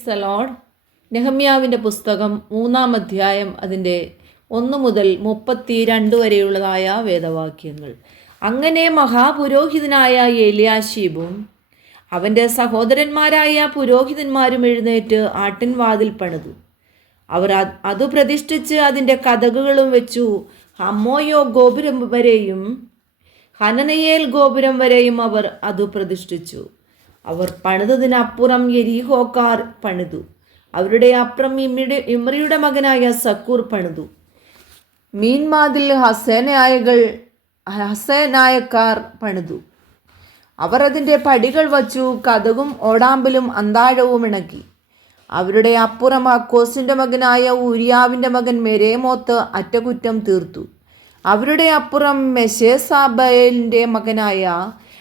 Praise the Lord. നെഹമ്യാവിൻ്റെ പുസ്തകം 3-ാം അധ്യായം അതിൻ്റെ 1 മുതൽ 32 വരെയുള്ളതായ വേദവാക്യങ്ങൾ. അങ്ങനെ മഹാപുരോഹിതനായ എലിയാശീബും അവൻ്റെ സഹോദരന്മാരായ പുരോഹിതന്മാരും എഴുന്നേറ്റ് ആട്ടിൻവാതിൽ പണിതു. അവർ അത് പ്രതിഷ്ഠിച്ച് അതിൻ്റെ കതകുകളും വെച്ചു. ഹമ്മോയോ ഗോപുരം വരെയും ഹനനയേൽ ഗോപുരം വരെയും അവർ അത് പ്രതിഷ്ഠിച്ചു. അവർ പണിതതിനപ്പുറം യെരിഹോക്കാർ പണിതു. അവരുടെ അപ്പുറം ഇമ്രിയുടെ മകനായ സക്കൂർ പണിതു. മീൻമാതിൽ ഹസനായക്കാർ പണിതു. അവർ അതിൻ്റെ പടികൾ വച്ചു. കതകും ഓടാമ്പലും അന്താഴവും ഇണക്കി. അവരുടെ അപ്പുറം അക്കോസിൻ്റെ മകനായ ഊരിയാവിൻ്റെ മകൻ മെരേമോത്ത് അറ്റകുറ്റം തീർത്തു. അവരുടെ അപ്പുറം മെശേസാബേലിൻ്റെ മകനായ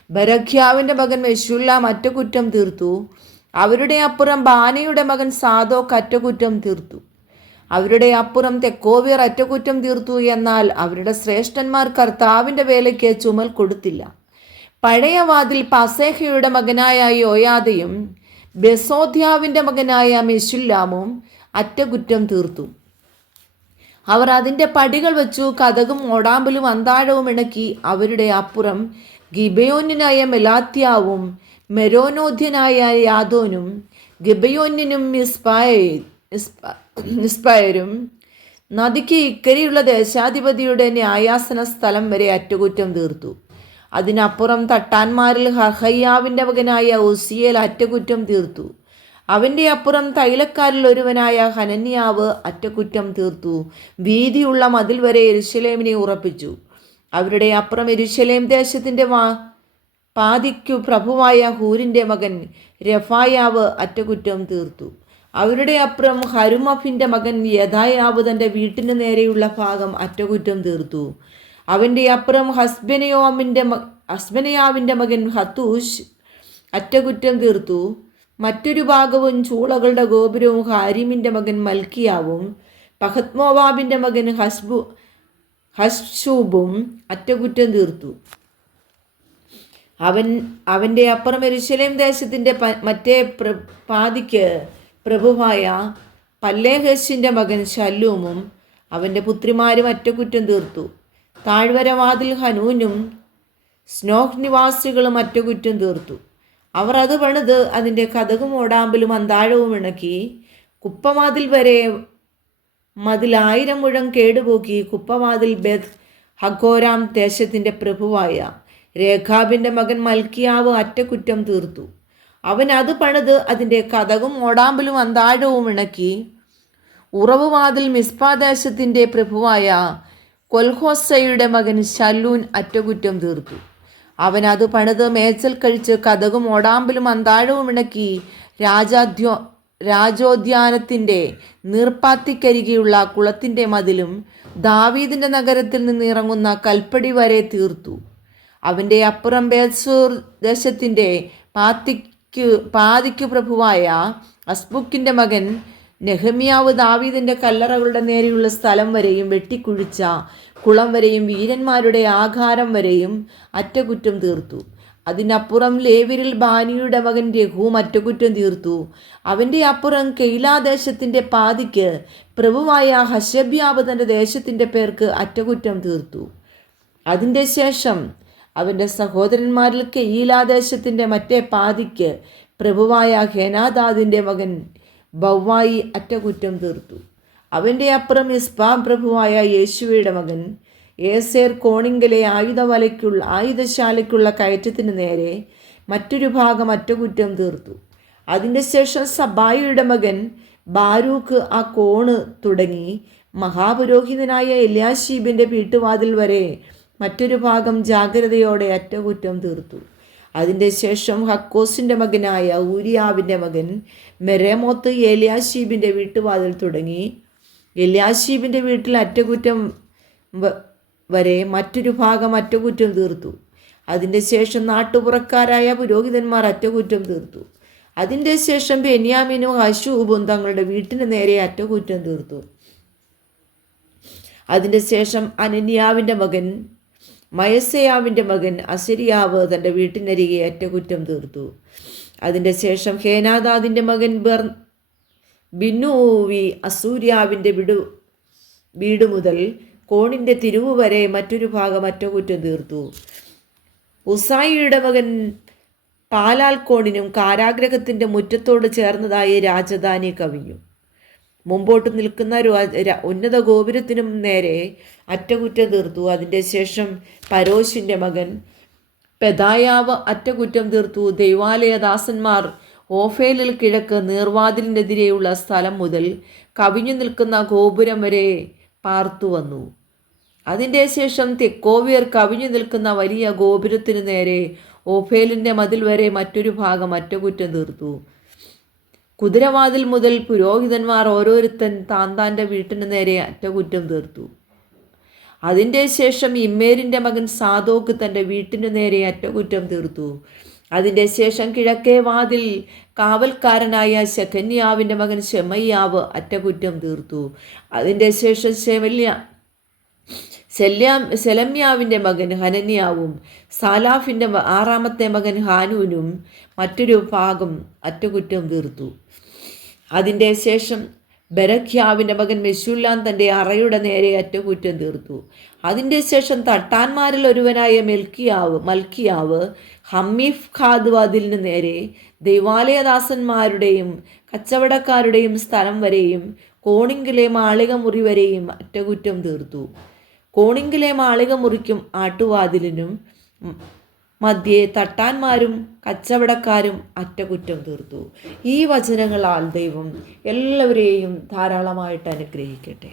ബരഖ്യാവിൻ്റെ മകൻ മെശുല്ലാം അറ്റകുറ്റം തീർത്തു. അവരുടെ അപ്പുറം ബാനയുടെ മകൻ സാദോക്ക് അറ്റകുറ്റം തീർത്തു. അവരുടെ അപ്പുറം തെക്കോവ്യർ അറ്റകുറ്റം തീർത്തു. എന്നാൽ അവരുടെ ശ്രേഷ്ഠന്മാർ കർത്താവിൻ്റെ വേലയ്ക്ക് ചുമൽ കൊടുത്തില്ല. പഴയ വാതിൽ പസേഹയുടെ മകനായ യോയാദയും ബെസോദ്യാവിൻ്റെ മകനായ മെശുല്ലാമും അറ്റകുറ്റം തീർത്തു. അവർ അതിൻ്റെ പടികൾ വെച്ചു. കതകും ഓടാമ്പലും അന്താഴവും ഇണക്കി. അവരുടെ അപ്പുറം ഗിബയോന്യനായ മെലാത്യാവും മെരോനോധ്യനായ യാദോനും ഗിബയോന്യനും മിസ്പായരും നദിക്ക് ഇക്കരെയുള്ള ദേശാധിപതിയുടെ ന്യായാസന സ്ഥലം വരെ അറ്റകുറ്റം തീർത്തു. അതിനപ്പുറം തട്ടാന്മാരിൽ ഹർഹയ്യാവിൻ്റെ മകനായ ഉസിയേൽ അറ്റകുറ്റം തീർത്തു. അവൻ്റെ അപ്പുറം തൈലക്കാരിൽ ഒരുവനായ ഹനന്യാവ് അറ്റകുറ്റം തീർത്തു. വീതിയുള്ള മതിൽ വരെ യെരൂശലേമിനെ ഉറപ്പിച്ചു. അവരുടെ അപ്പുറം യെരൂശലേം ദേശത്തിൻ്റെ പാതിക്കു പ്രഭുവായ ഹൂരിൻ്റെ മകൻ രഫായാവ് അറ്റകുറ്റം തീർത്തു. അവരുടെ അപ്പുറം ഹരുമഫിൻ്റെ മകൻ യദായാവ് തൻ്റെ വീട്ടിന് നേരെയുള്ള ഭാഗം അറ്റകുറ്റം തീർത്തു. അവൻ്റെ അപ്പുറം ഹസ്ബനയാവിൻ്റെ മകൻ ഹത്തൂഷ് അറ്റകുറ്റം തീർത്തു. മറ്റൊരു ഭാഗവും ചൂളകളുടെ ഗോപുരവും ഹാരിമിൻ്റെ മകൻ മൽക്കിയാവും പഹത്മോവാബിൻ്റെ മകൻ ഹശ്ശൂബും അറ്റകുറ്റം തീർത്തു. അവൻ്റെ അപ്പുറം യെരൂശലേം ദേശത്തിൻ്റെ മറ്റേ പാതിക്ക് പ്രഭുവായ പല്ലേഹസിൻ്റെ മകൻ ശല്ലൂമും അവൻ്റെ പുത്രിമാരും അറ്റകുറ്റം തീർത്തു. താഴ്വരവാതിൽ ഹനൂനും സ്നോഹ് നിവാസികളും അറ്റകുറ്റം തീർത്തു. അവർ അത് പണിത് അതിൻ്റെ കതകും ഓടാമ്പലും അന്താഴവും ഇണക്കി. കുപ്പവാതിൽ വരെ മതിൽ 1000 മുഴം കേടുപോക്കി. കുപ്പവാതിൽ ബെത് ഹഗോരാം ദേശത്തിൻ്റെ പ്രഭുവായ രേഖാബിൻ്റെ മകൻ മൽക്കിയാവ് അറ്റകുറ്റം തീർത്തു. അവൻ അത് പണിത് അതിൻ്റെ കതകും ഓടാമ്പലും അന്താഴവും ഇണക്കി. ഉറവുവാതിൽ മിസ്പാദേശത്തിൻ്റെ പ്രഭുവായ കൊൽഹോസയുടെ മകൻ ശല്ലൂൻ അറ്റകുറ്റം തീർത്തു. അവൻ അത് പണിത് മേച്ചൽ കഴിച്ച് കതകും ഓടാമ്പലും അന്താഴവും ഇണക്കി. രാജോദ്യാനത്തിൻ്റെ നീർപ്പാത്തിക്കരികെയുള്ള കുളത്തിൻ്റെ മതിലും ദാവീദിൻ്റെ നഗരത്തിൽ നിന്ന് ഇറങ്ങുന്ന കൽപ്പടി വരെ തീർത്തു. അവൻ്റെ അപ്പുറം ബേത്സൂർ ദേശത്തിൻ്റെ പാതിക്കു പ്രഭുവായ അസ്ബുക്കിൻ്റെ മകൻ നെഹമ്യാവ് ദാവീദിൻ്റെ കല്ലറകളുടെ നേരെയുള്ള സ്ഥലം വരെയും വെട്ടിക്കുഴിച്ച കുളം വരെയും വീരന്മാരുടെ ആകാരം വരെയും അറ്റകുറ്റം തീർത്തു. അതിനപ്പുറം ലേവ്യരിൽ ബാനിയുടെ മകൻ രഘുവും അറ്റകുറ്റം തീർത്തു. അവൻ്റെ അപ്പുറം കെയിലാദേശത്തിൻ്റെ പാതിക്ക് പ്രഭുവായ ഹശബ്യാവ് തൻ്റെ ദേശത്തിൻ്റെ പേർക്ക് അറ്റകുറ്റം തീർത്തു. അതിൻ്റെ ശേഷം അവൻ്റെ സഹോദരന്മാരിൽ കെയിലാദേശത്തിൻ്റെ മറ്റേ പാതിക്ക് പ്രഭുവായ ഹെനാദാദിൻ്റെ മകൻ ബവ്വായി അറ്റകുറ്റം തീർത്തു. അവൻ്റെ അപ്പുറം ഇസ്പാം പ്രഭുവായ യേശുവയുടെ മകൻ ഏസേർ കോണിങ്കലെ ആയുധശാലയ്ക്കുള്ള കയറ്റത്തിന് നേരെ മറ്റൊരു ഭാഗം അറ്റകുറ്റം തീർത്തു. അതിൻ്റെ ശേഷം സബായിയുടെ മകൻ ബാരൂക്ക് ആ കോണ് തുടങ്ങി മഹാപുരോഹിതനായ എല്യാശീബിൻ്റെ വീട്ടുവാതിൽ വരെ മറ്റൊരു ഭാഗം ജാഗ്രതയോടെ അറ്റകുറ്റം തീർത്തു. അതിൻ്റെ ശേഷം ഹക്കോസിൻ്റെ മകനായ ഊരിയാവിൻ്റെ മകൻ മെരേമോത്ത് എല്യാശീബിൻ്റെ വീട്ടുവാതിൽ തുടങ്ങി എല്യാശീബിൻ്റെ വീട്ടിൽ അറ്റകുറ്റം വരെ മറ്റൊരു ഭാഗം അറ്റകുറ്റം തീർത്തു. അതിൻ്റെ ശേഷം നാട്ടുപുറക്കാരായ പുരോഹിതന്മാർ അറ്റകുറ്റം തീർത്തു. അതിൻ്റെ ശേഷം ബെന്യാമീനും ഹശൂബും തങ്ങളുടെ വീട്ടിന് നേരെ അറ്റകുറ്റം തീർത്തു. അതിൻ്റെ ശേഷം അനന്യാവിൻ്റെ മകൻ മയസയാവിൻ്റെ മകൻ അസരിയാവ് തൻ്റെ വീട്ടിനരികെ അറ്റകുറ്റം തീർത്തു. അതിൻ്റെ ശേഷം ഹേനാദാദിൻ്റെ മകൻ ബിന്നൂവി അസൂര്യാവിൻ്റെ വീട് മുതൽ കോണിൻ്റെ തിരുവ് വരെ മറ്റൊരു ഭാഗം അറ്റകുറ്റം തീർത്തു. ഉസായിയുടെ മകൻ പാലാൽക്കോണിനും കാരാഗ്രഹത്തിൻ്റെ മുറ്റത്തോട് ചേർന്നതായി രാജധാനി കവിഞ്ഞു. മുമ്പോട്ട് നിൽക്കുന്ന ഉന്നത ഗോപുരത്തിനും നേരെ അറ്റകുറ്റം തീർത്തു. അതിൻ്റെ ശേഷം പരോശിൻ്റെ മകൻ പെദായാവ് അറ്റകുറ്റം തീർത്തു. ദൈവാലയദാസന്മാർ ഓഫേലിൽ കിഴക്ക് നീർവാതിലിനെതിരെയുള്ള സ്ഥലം മുതൽ കവിഞ്ഞു നിൽക്കുന്ന ഗോപുരം വരെ പാർത്തു വന്നു. അതിൻ്റെ ശേഷം തെക്കോവിയർ കവിഞ്ഞു നിൽക്കുന്ന വലിയ ഗോപുരത്തിനു നേരെ ഓഫേലിൻ്റെ മതിൽ വരെ മറ്റൊരു ഭാഗം അറ്റകുറ്റം തീർത്തു. കുതിരവാതിൽ മുതൽ പുരോഹിതന്മാർ ഓരോരുത്തൻ താന്താൻ്റെ വീട്ടിന് നേരെ അറ്റകുറ്റം തീർത്തു. അതിൻ്റെ ശേഷം ഇമ്മേരിൻ്റെ മകൻ സാദോക്ക് തൻ്റെ വീട്ടിന് നേരെ അറ്റകുറ്റം തീർത്തു. അതിൻ്റെ ശേഷം കിഴക്കേ വാതിൽ കാവൽക്കാരനായ ശെഖന്യാവിൻ്റെ മകൻ ശെമയ്യാവ് അറ്റകുറ്റം തീർത്തു. അതിൻ്റെ ശേഷം സെലമ്യാവിൻ്റെ മകൻ ഹനന്യാവും സാലാഫിൻ്റെ 6-ാമത്തെ മകൻ ഹാനൂനും മറ്റൊരു ഭാഗം അറ്റകുറ്റം തീർത്തു. അതിൻ്റെ ശേഷം ബെരഖ്യാവിൻ്റെ മകൻ മെശുല്ലാം തൻ്റെ അറയുടെ നേരെ അറ്റകുറ്റം തീർത്തു. അതിൻ്റെ ശേഷം തട്ടാന്മാരിൽ ഒരുവനായ മൽക്കിയാവ് ഹമ്മീഫ് ഖാദ് വാതിലിന് നേരെ ദൈവാലയദാസന്മാരുടെയും കച്ചവടക്കാരുടെയും സ്ഥലം വരെയും കോണിങ്കിലെ മാളിക മുറി വരെയും അറ്റകുറ്റം തീർത്തു. കോണിങ്കിലെ മാളിക മുറിക്കും ആട്ടുവാതിലിനും മധ്യേ തട്ടാന്മാരും കച്ചവടക്കാരും അറ്റകുറ്റം തീർത്തു. ഈ വചനങ്ങളാൽ ദൈവം എല്ലാവരെയും ധാരാളമായിട്ട് അനുഗ്രഹിക്കട്ടെ.